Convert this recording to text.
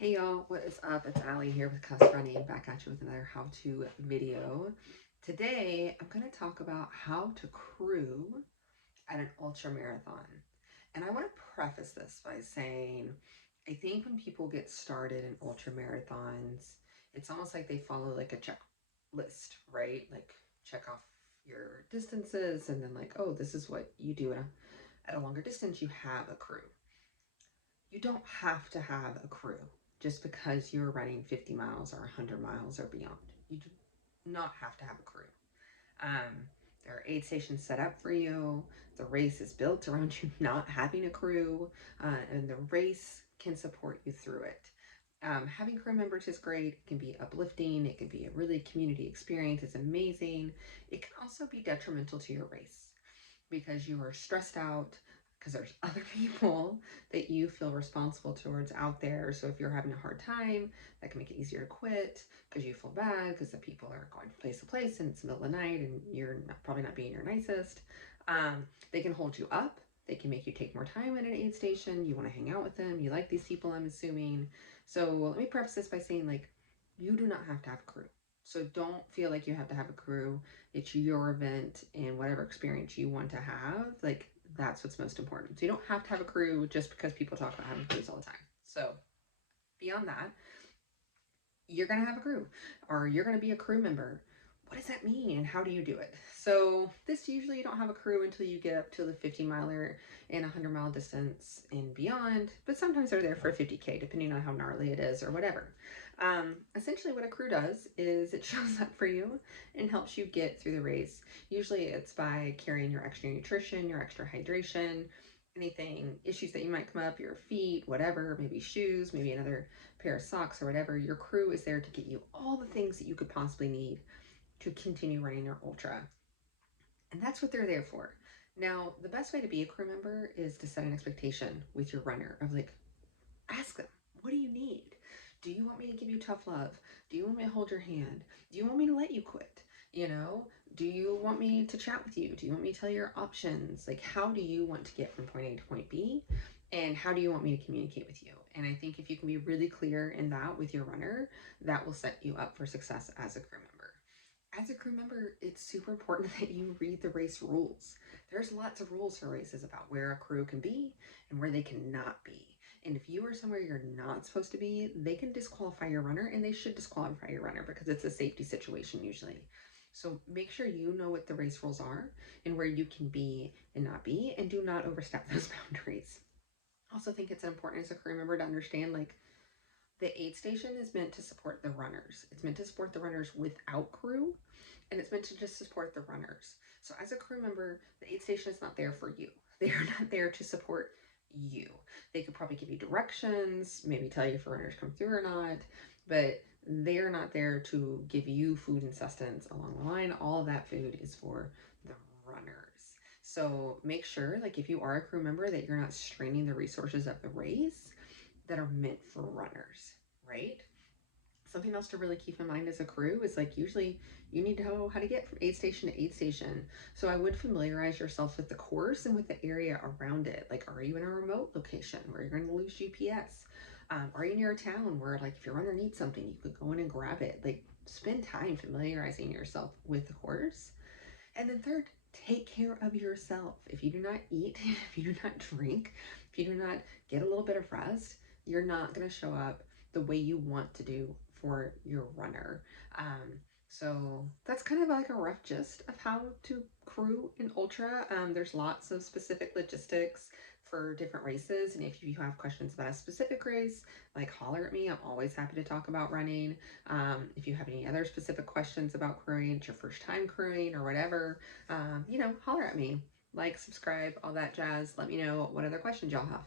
Hey y'all, what is up? It's Allie here with CUSS Running, back at you with another how-to video. Today, I'm going to talk about how to crew at an ultra marathon. And I want to preface this by saying, I think when people get started in ultra marathons, it's almost like they follow like a checklist, right? Like check off your distances and then like, oh, this is what you do at a longer distance, you have a crew. You don't have to have a crew just because you're running 50 miles or 100 miles or beyond. You do not have to have a crew. There are aid stations set up for you. The race is built around you not having a crew, and the race can support you through it. Having crew members is great. It can be uplifting. It can be a really community experience. It's amazing. It can also be detrimental to your race because you are stressed out, because there's other people that you feel responsible towards out there. So if you're having a hard time, that can make it easier to quit because you feel bad because the people are going from place to place and it's the middle of the night and you're probably not being your nicest. They can hold you up. They can make you take more time at an aid station. You want to hang out with them. You like these people, I'm assuming. So let me preface this by saying, like, you do not have to have a crew. So don't feel like you have to have a crew. It's your event and whatever experience you want to have. Like, that's what's most important. So you don't have to have a crew just because people talk about having crews all the time. So beyond that, you're going to have a crew or you're going to be a crew member. What does that mean and how do you do it? So this usually you don't have a crew until you get up to the 50 miler and 100-mile distance and beyond, but sometimes they're there for a 50K depending on how gnarly it is or whatever. Essentially what a crew does is it shows up for you and helps you get through the race. Usually it's by carrying your extra nutrition, your extra hydration, anything, issues that you might come up, your feet, whatever, maybe shoes, maybe another pair of socks or whatever. Your crew is there to get you all the things that you could possibly need to continue running your ultra. And that's what they're there for. Now, the best way to be a crew member is to set an expectation with your runner of like, ask them, what do you need? Do you want me to give you tough love? Do you want me to hold your hand? Do you want me to let you quit? You know, do you want me to chat with you? Do you want me to tell you your options? Like, how do you want to get from point A to point B? And how do you want me to communicate with you? And I think if you can be really clear in that with your runner, that will set you up for success as a crew member. As a crew member, it's super important that you read the race rules. There's lots of rules for races about where a crew can be and where they cannot be. And if you are somewhere you're not supposed to be, they can disqualify your runner, and they should disqualify your runner because it's a safety situation usually. So make sure you know what the race rules are and where you can be and not be, and do not overstep those boundaries. I also think it's important as a crew member to understand, like, the aid station is meant to support the runners. It's meant to support the runners without crew, and it's meant to just support the runners. So as a crew member, the aid station is not there for you. They are not there to support you. They could probably give you directions, maybe tell you if runners come through or not, but they're not there to give you food and sustenance along the line. All of that food is for the runners. So make sure, like, if you are a crew member, that you're not straining the resources of the race that are meant for runners, right? Something else to really keep in mind as a crew is, like, usually you need to know how to get from aid station to aid station. So I would familiarize yourself with the course and with the area around it. Like, are you in a remote location where you're going to lose GPS? Are you near a town where, like, if your runner needs something, you could go in and grab it? Like, spend time familiarizing yourself with the course. And then third, take care of yourself. If you do not eat, if you do not drink, if you do not get a little bit of rest, you're not going to show up the way you want to do for your runner. So that's kind of like a rough gist of how to crew in ultra. There's lots of specific logistics for different races, and if you have questions about a specific race, like, holler at me. I'm always happy to talk about running. If you have any other specific questions about crewing, it's your first time crewing or whatever, you know, holler at me. Like, subscribe, all that jazz. Let me know what other questions y'all have.